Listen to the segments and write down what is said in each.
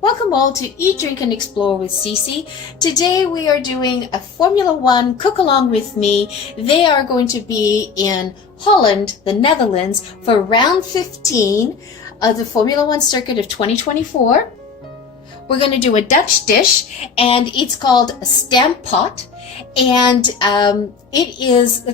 Welcome all to Eat, Drink and Explore with Cece. Today we are doing a Formula One cook along with me. They are going to be in Holland, the Netherlands, for round 15 of the Formula One circuit of 2024. We're going to do a Dutch dish, and it's called a stamppot, and it is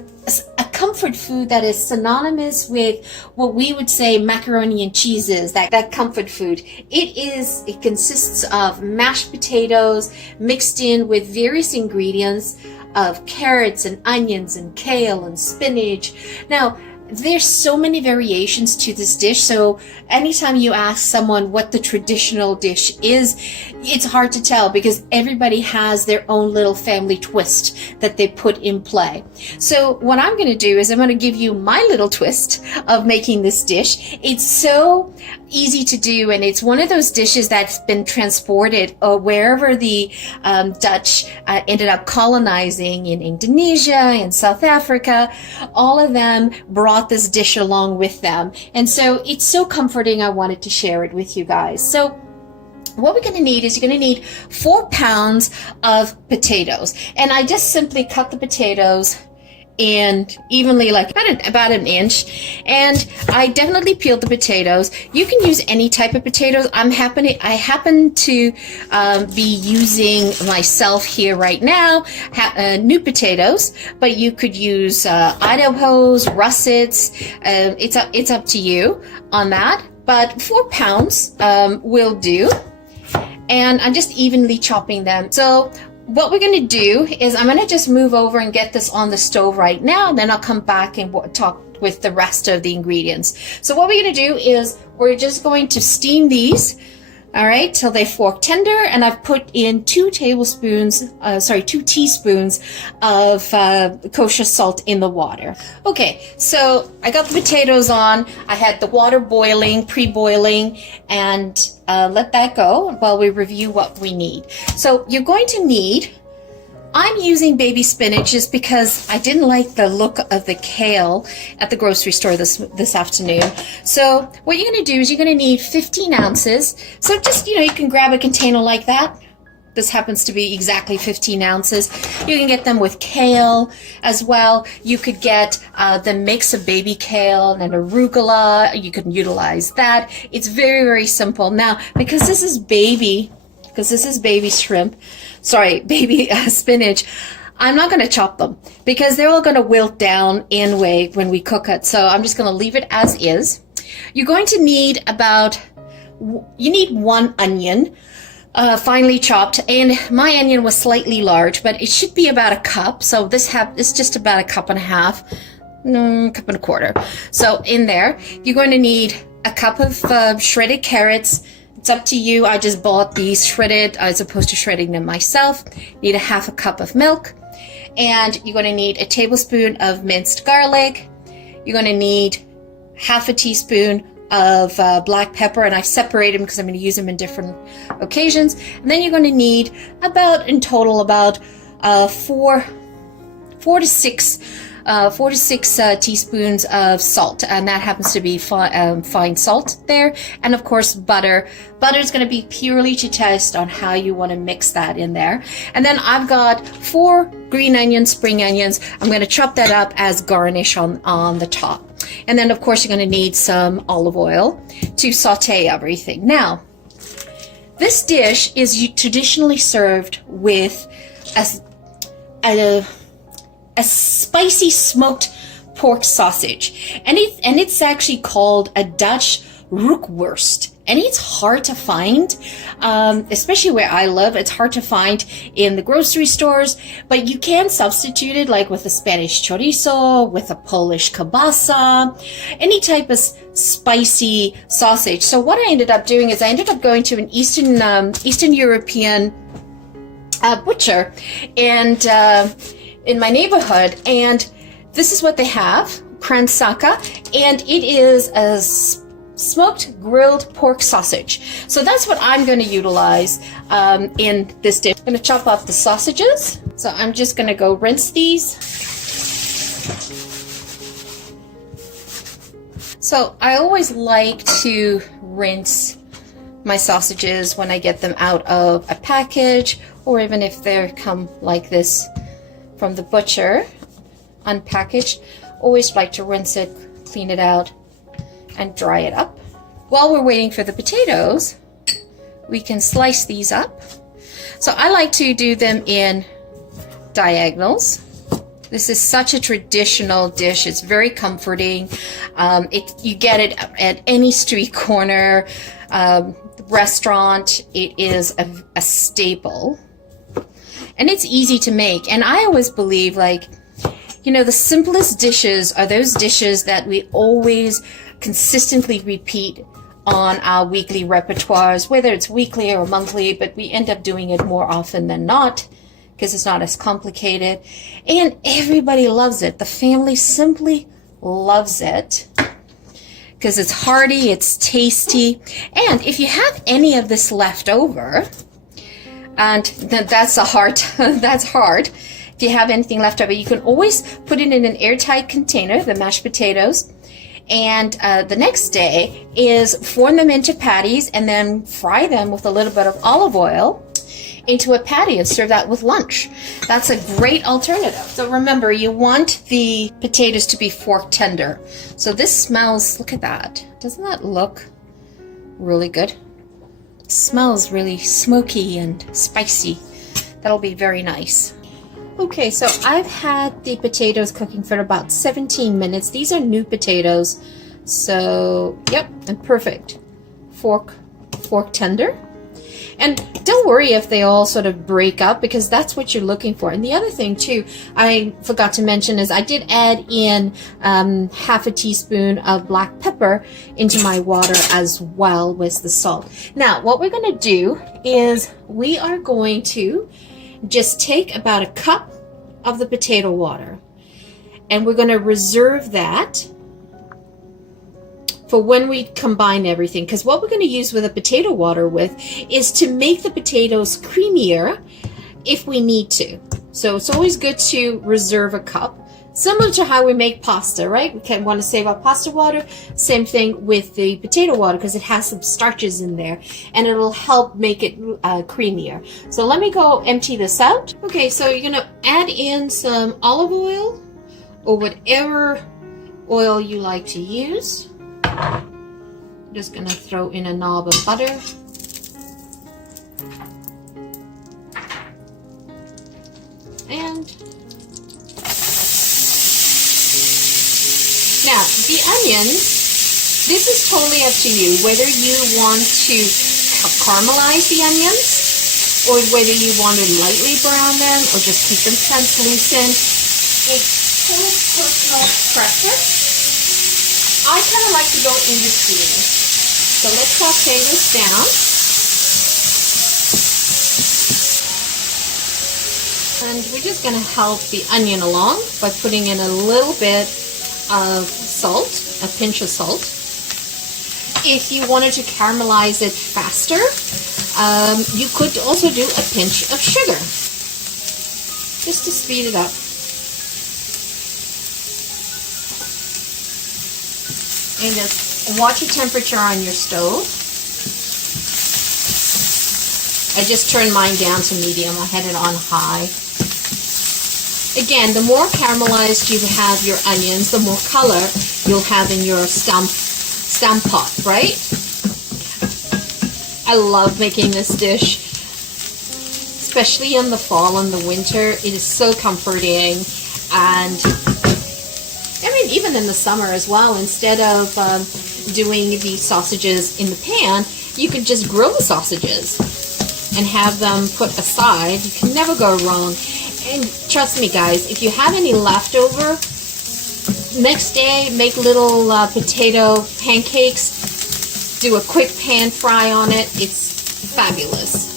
a comfort food that is synonymous with what we would say macaroni and cheeses, that comfort food. It consists of mashed potatoes mixed in with various ingredients of carrots and onions and kale and spinach. Now, there's so many variations to this dish, so anytime you ask someone what the traditional dish is, it's hard to tell because everybody has their own little family twist that they put in play. So what I'm going to do is I'm going to give you my little twist of making this dish. It's so easy to do, and it's one of those dishes that's been transported wherever the Dutch ended up colonizing in Indonesia, in South Africa. All of them brought this dish along with them, and so it's so comforting. I wanted to share it with you guys. So what we're going to need is you're going to need 4 pounds of potatoes, and I just simply cut the potatoes and evenly, like about an inch, and I definitely peeled the potatoes. You can use any type of potatoes. I happen to be using myself here right now new potatoes, but you could use Idaho's, russets. It's up to you on that, but 4 pounds will do, and I'm just evenly chopping them. So what we're going to do is I'm going to just move over and get this on the stove right now, and then I'll come back and talk with the rest of the ingredients. So what we're going to do is we're just going to steam these, all right, till they fork tender, and I've put in 2 teaspoons of kosher salt in the water. Okay, so I got the potatoes on. I had the water boiling, pre-boiling, and let that go while we review what we need. So you're going to need, I'm using baby spinach just because I didn't like the look of the kale at the grocery store this afternoon. So what you're going to do is you're going to need 15 ounces. So just, you can grab a container like that. This happens to be exactly 15 ounces. You can get them with kale as well. You could get the mix of baby kale and arugula. You can utilize that. It's very, very simple. Now, because this is baby shrimp, baby spinach, I'm not going to chop them because they're all going to wilt down anyway when we cook it. So I'm just going to leave it as is. You're going to need you need 1 onion, finely chopped, and my onion was slightly large, but it should be about a cup. So this is just about a cup and a half, cup and a quarter. So in there, you're going to need a cup of shredded carrots. It's up to you. I just bought these shredded as opposed to shredding them myself. Need a half a cup of milk, and you're going to need a tablespoon of minced garlic. You're going to need half a teaspoon of black pepper, and I separate them because I'm going to use them in different occasions. And then you're going to need in total about 4 to 6 teaspoons of salt, and that happens to be fine salt there. And of course, butter. Butter is going to be purely to taste on how you want to mix that in there. And then I've got 4 green onions, spring onions. I'm going to chop that up as garnish on the top. And then of course you're going to need some olive oil to saute everything. Now, this dish is traditionally served with a spicy smoked pork sausage, and it's actually called a Dutch Rookworst, and it's hard to find, especially where I live. It's hard to find in the grocery stores, but you can substitute it like with a Spanish chorizo, with a Polish kielbasa, any type of spicy sausage. So what I ended up doing is I ended up going to an Eastern European butcher and in my neighborhood, and this is what they have, kransaka, and it is a smoked grilled pork sausage. So that's what I'm going to utilize in this dish. I'm going to chop off the sausages. So I'm just going to go rinse these. So I always like to rinse my sausages when I get them out of a package, or even if they come like this from the butcher, unpackaged. Always like to rinse it, clean it out, and dry it up. While we're waiting for the potatoes, we can slice these up. So I like to do them in diagonals. This is such a traditional dish. It's very comforting. You get it at any street corner, restaurant. It is a staple. And it's easy to make. And I always believe, like, you know, the simplest dishes are those dishes that we always consistently repeat on our weekly repertoires, whether it's weekly or monthly, but we end up doing it more often than not, because it's not as complicated, and everybody loves it. The family simply loves it because it's hearty, it's tasty, and if you have any of this left over, and that's that's hard. If you have anything left over, you can always put it in an airtight container, the mashed potatoes, and the next day is form them into patties and then fry them with a little bit of olive oil into a patty and serve that with lunch. That's a great alternative. So remember, you want the potatoes to be fork tender. So this smells, look at that. Doesn't that look really good? It smells really smoky and spicy. That'll be very nice. Okay, so I've had the potatoes cooking for about 17 minutes. These are new potatoes. So, yep, and perfect. Fork tender. And don't worry if they all sort of break up, because that's what you're looking for. And the other thing too, I forgot to mention, is I did add in half a teaspoon of black pepper into my water as well with the salt. Now, what we're going to do is we are going to just take about a cup of the potato water, and we're going to reserve that for when we combine everything, because what we're going to use with the potato water with is to make the potatoes creamier if we need to. So it's always good to reserve a cup, similar to how we make pasta, right? We can want to save our pasta water. Same thing with the potato water, because it has some starches in there and it'll help make it creamier. So let me go empty this out. Okay, so you're going to add in some olive oil or whatever oil you like to use. I'm just going to throw in a knob of butter. And now the onions, this is totally up to you, whether you want to caramelize the onions or whether you want to lightly brown them or just keep them translucent. It's total personal preference. I kind of like to go in between. So let's saute this down. And we're just going to help the onion along by putting in a little bit of salt, a pinch of salt. If you wanted to caramelize it faster, you could also do a pinch of sugar, just to speed it up. And just watch your temperature on your stove. I just turned mine down to medium. I had it on high. Again, the more caramelized you have your onions, the more color you'll have in your stamppot, right? I love making this dish, especially in the fall and the winter. It is so comforting, and I mean, even in the summer as well. Instead of doing the sausages in the pan, you could just grill the sausages and have them put aside. You can never go wrong. And trust me, guys, if you have any leftover, next day make little potato pancakes. Do a quick pan fry on it. It's fabulous.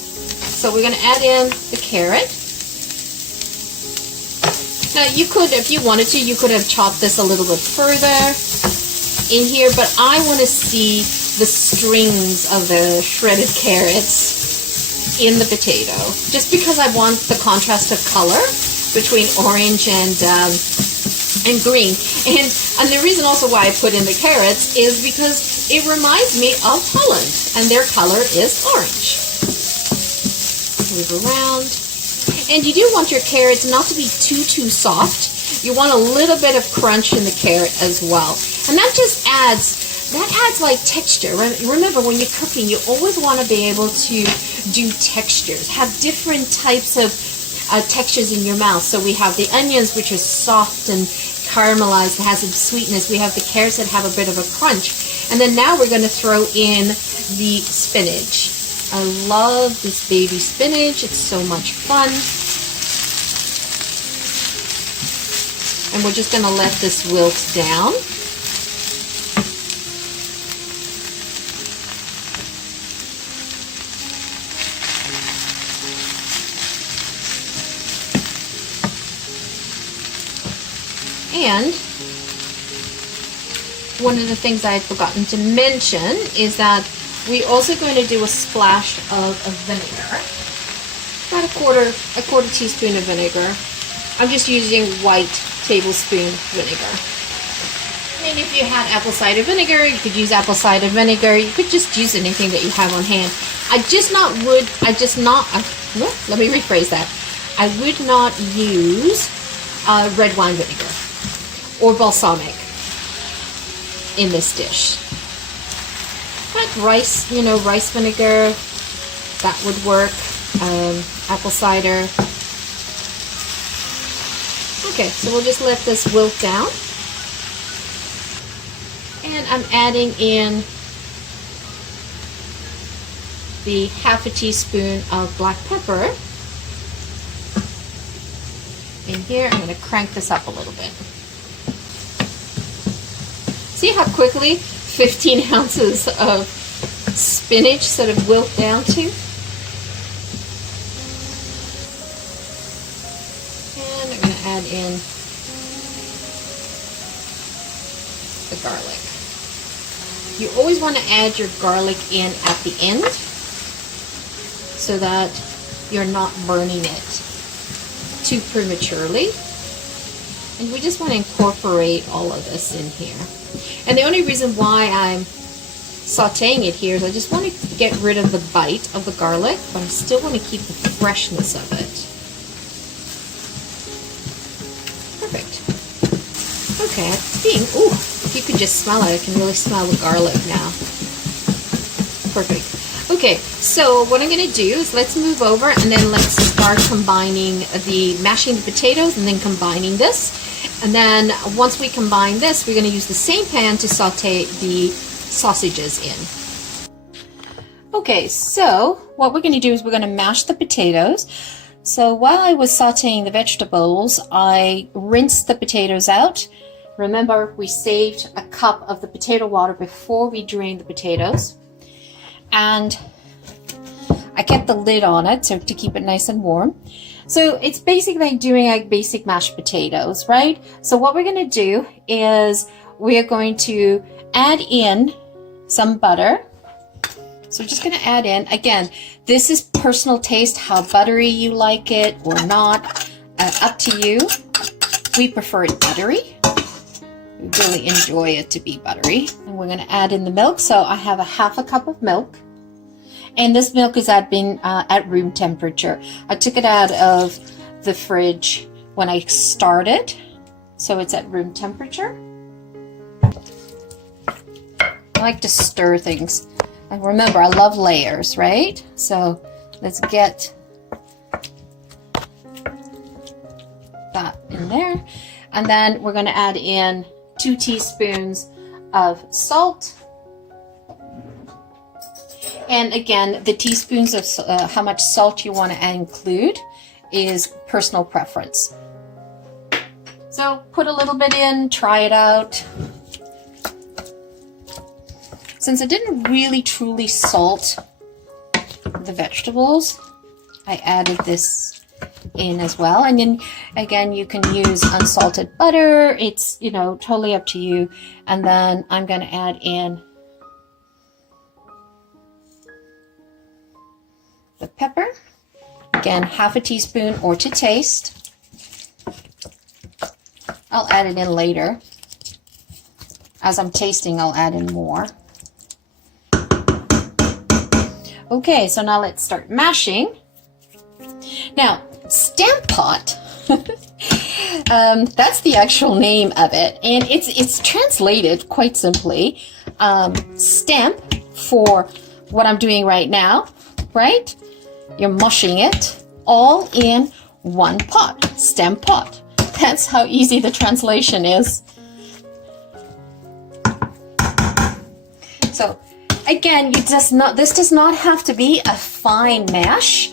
So we're going to add in the carrot. Now you could, if you wanted to, you could have chopped this a little bit further in here, but I want to see the strings of the shredded carrots in the potato, just because I want the contrast of color between orange and green. And the reason also why I put in the carrots is because It reminds me of Holland, and their color is orange. Move around. And you do want your carrots not to be too soft. You want a little bit of crunch in the carrot as well. And that just adds like texture. Remember, when you're cooking, you always want to be able to do textures, have different types of textures in your mouth. So we have the onions, which are soft and caramelized, that has some sweetness. We have the carrots that have a bit of a crunch. And then now we're going to throw in the spinach. I love this baby spinach. It's so much fun. And we're just going to let this wilt down. And one of the things I had forgotten to mention is that we're also going to do a splash of vinegar. About a quarter teaspoon of vinegar. I'm just using white tablespoon vinegar. I mean, if you had apple cider vinegar, you could use apple cider vinegar. You could just use anything that you have on hand. Let me rephrase that. I would not use red wine vinegar or balsamic in this dish. But rice vinegar, that would work. Apple cider. Okay, so we'll just let this wilt down. And I'm adding in the half a teaspoon of black pepper. In here, I'm going to crank this up a little bit. See how quickly 15 ounces of spinach sort of wilt down to? And I'm going to add in the garlic. You always want to add your garlic in at the end so that you're not burning it too prematurely. And we just want to incorporate all of this in here. And the only reason why I'm sauteing it here is I just want to get rid of the bite of the garlic, but I still want to keep the freshness of it. Perfect. Okay, I think, ooh, if you could just smell it, I can really smell the garlic now. Perfect. Okay, so what I'm going to do is let's move over and then let's start combining mashing the potatoes and then combining this. And then once we combine this, we're going to use the same pan to saute the sausages in. Okay, so what we're going to do is we're going to mash the potatoes. So while I was sauteing the vegetables, I rinsed the potatoes out. Remember, we saved a cup of the potato water before we drained the potatoes. And I kept the lid on it so to keep it nice and warm. So it's basically like doing like basic mashed potatoes, right? So what we're going to do is we're going to add in some butter. So we're just going to add in, again, this is personal taste, how buttery you like it or not, up to you. We prefer it buttery. We really enjoy it to be buttery. And we're going to add in the milk. So I have a half a cup of milk. And this milk is at room temperature. I took it out of the fridge when I started, so it's at room temperature. I like to stir things. And remember, I love layers, right? So let's get that in there. And then we're going to add in 2 teaspoons of salt. And again, the teaspoons of how much salt you want to include is personal preference. So put a little bit in, try it out. Since I didn't really truly salt the vegetables, I added this in as well. And then again, you can use unsalted butter. It's, totally up to you. And then I'm going to add in the pepper, again, half a teaspoon or to taste. I'll add it in later. As I'm tasting, I'll add in more. Okay, so now let's start mashing. Now, Stamppot, that's the actual name of it, and it's translated quite simply. Stamp for what I'm doing right now, right? You're mushing it all in one pot, Stamppot. That's how easy the translation is. So again, this does not have to be a fine mash.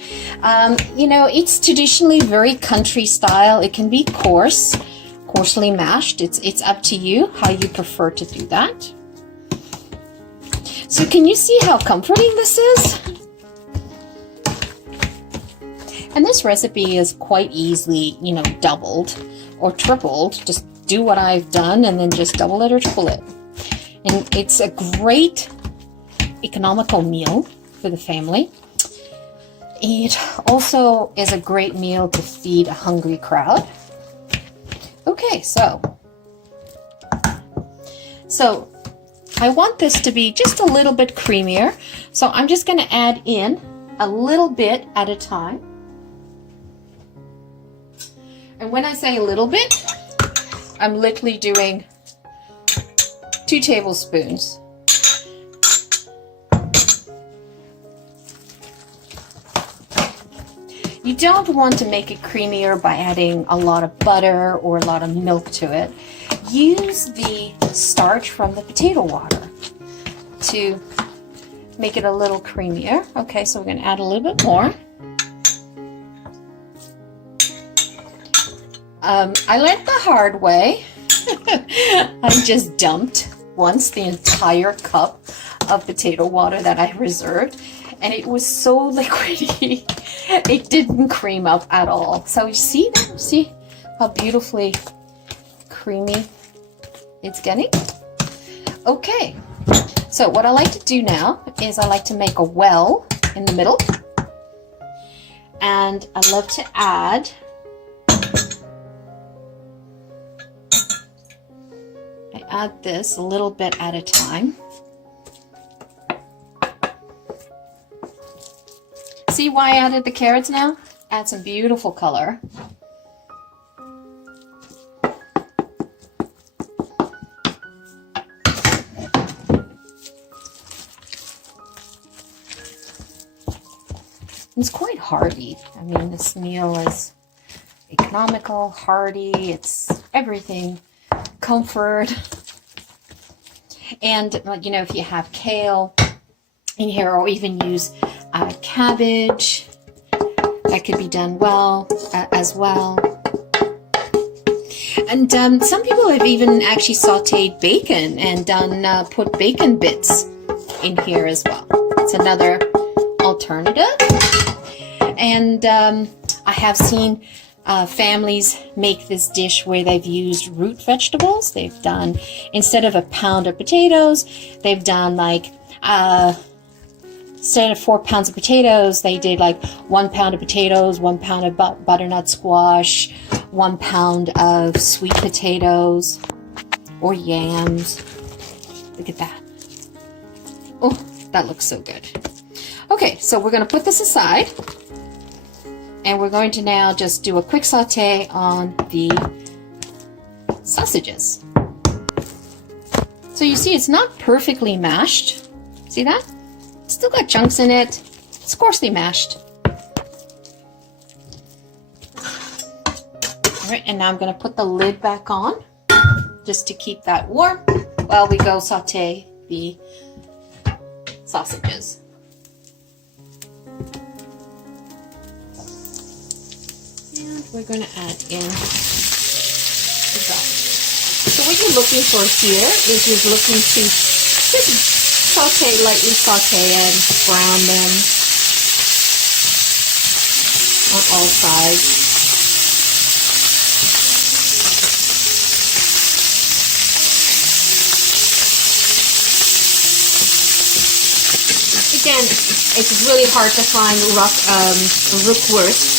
You know, it's traditionally very country style. It can be coarsely mashed. It's up to you how you prefer to do that. So can you see how comforting this is? And this recipe is quite easily, you know, doubled or tripled. Just do what I've done and then just double it or triple it. And it's a great economical meal for the family. It also is a great meal to feed a hungry crowd. Okay, so I want this to be just a little bit creamier. So I'm just going to add in a little bit at a time. And when I say a little bit, I'm literally doing 2 tablespoons. You don't want to make it creamier by adding a lot of butter or a lot of milk to it. Use the starch from the potato water to make it a little creamier. Okay, so we're going to add a little bit more. I learned the hard way. I just dumped once the entire cup of potato water that I reserved, and it was so liquidy. It didn't cream up at all. So you see how beautifully creamy it's getting? Okay, so what I like to do now is I like to make a well in the middle, and I love to add this a little bit at a time. See why I added the carrots now? Add some beautiful color. It's quite hearty. I mean, this meal is economical, hearty, it's everything. Comfort. And, you know, if you have kale in here, or even use cabbage, that could be done well as well. And some people have even actually sautéed bacon and put bacon bits in here as well. It's another alternative. And I have seen families make this dish where they've used root vegetables. They've done, instead of a pound of potatoes, they've done like, instead of 4 pounds of potatoes, they did like 1 pound of potatoes, 1 pound of butternut squash, 1 pound of sweet potatoes or yams. Look at that. Oh, that looks so good. Okay, so we're going to put this aside. And we're going to now just do a quick saute on the sausages. So you see it's not perfectly mashed. See that? It's still got chunks in it. It's coarsely mashed. Alright, and now I'm going to put the lid back on just to keep that warm while we go saute the sausages. We're going to add in the sausages. So what you're looking for here is you're looking to just lightly saute and brown them on all sides. Again, it's really hard to find Rookworst.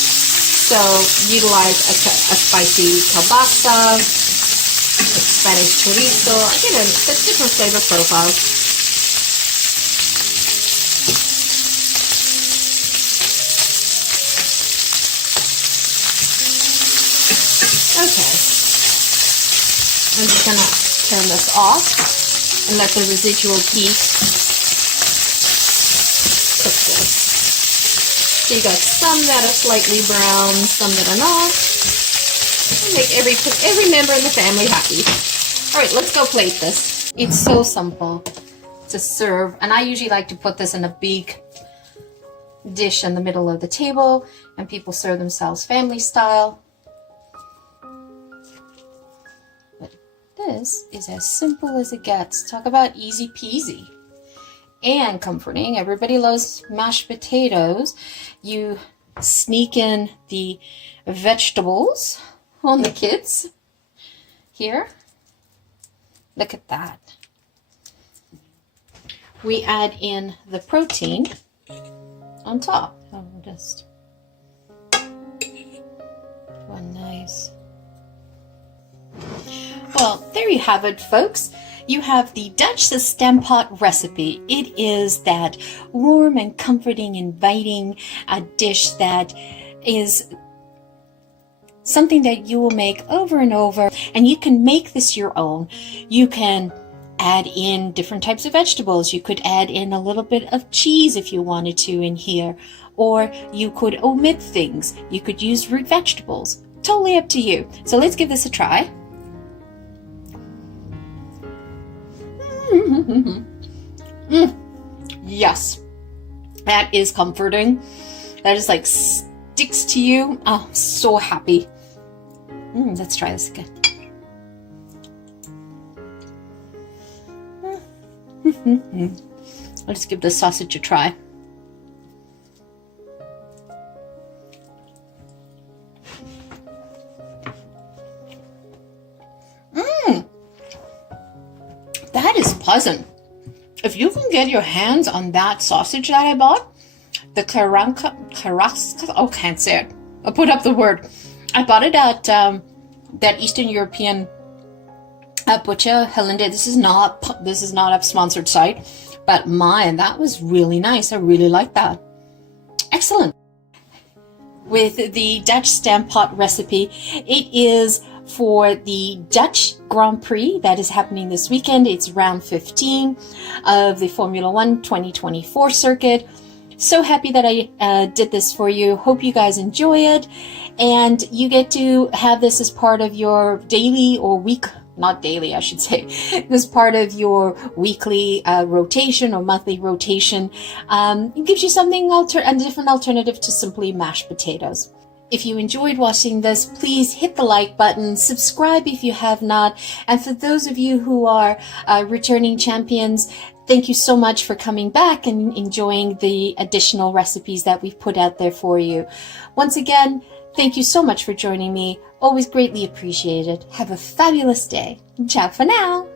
So utilize a spicy kielbasa, Spanish chorizo, again, the different flavor profiles. Okay. I'm just gonna turn this off and let the residual heat cook this. So you got some that are slightly brown, some that are not. Make every member in the family happy. All right, let's go plate this. It's so simple to serve, and I usually like to put this in a big dish in the middle of the table, and people serve themselves family style. But this is as simple as it gets. Talk about easy peasy and comforting. Everybody loves mashed potatoes. You sneak in the vegetables on the kids here. Look at that. We add in the protein on top. Oh, just one nice. Well, there you have it, folks. You have the Dutch Stamppot recipe. It is that warm and comforting, inviting dish that is something that you will make over and over, and you can make this your own. You can add in different types of vegetables. You could add in a little bit of cheese if you wanted to in here, or you could omit things. You could use root vegetables. Totally up to you. So let's give this a try. Yes, that is comforting. That is like sticks to you. Oh, I'm so happy. Let's try this again. Let's give the sausage a try. That is pleasant. If you can get your hands on that sausage that I bought, the can't say it. I'll put up the word. I bought it at that Eastern European butcher, Helinde. This is not a sponsored site, but man, that was really nice. I really like that. Excellent. With the Dutch Stamppot recipe, it is for the Dutch Grand Prix that is happening this weekend. It's round 15 of the Formula 1 2024 circuit. So happy that I did this for you. Hope you guys enjoy it, and you get to have this as part of your daily or week, not daily I should say, this part of your weekly rotation or monthly rotation. It gives you something, a different alternative to simply mashed potatoes. If you enjoyed watching this, please hit the like button, subscribe if you have not, and for those of you who are returning champions, thank you so much for coming back and enjoying the additional recipes that we've put out there for you. Once again, thank you so much for joining me. Always greatly appreciated. Have a fabulous day. Ciao for now.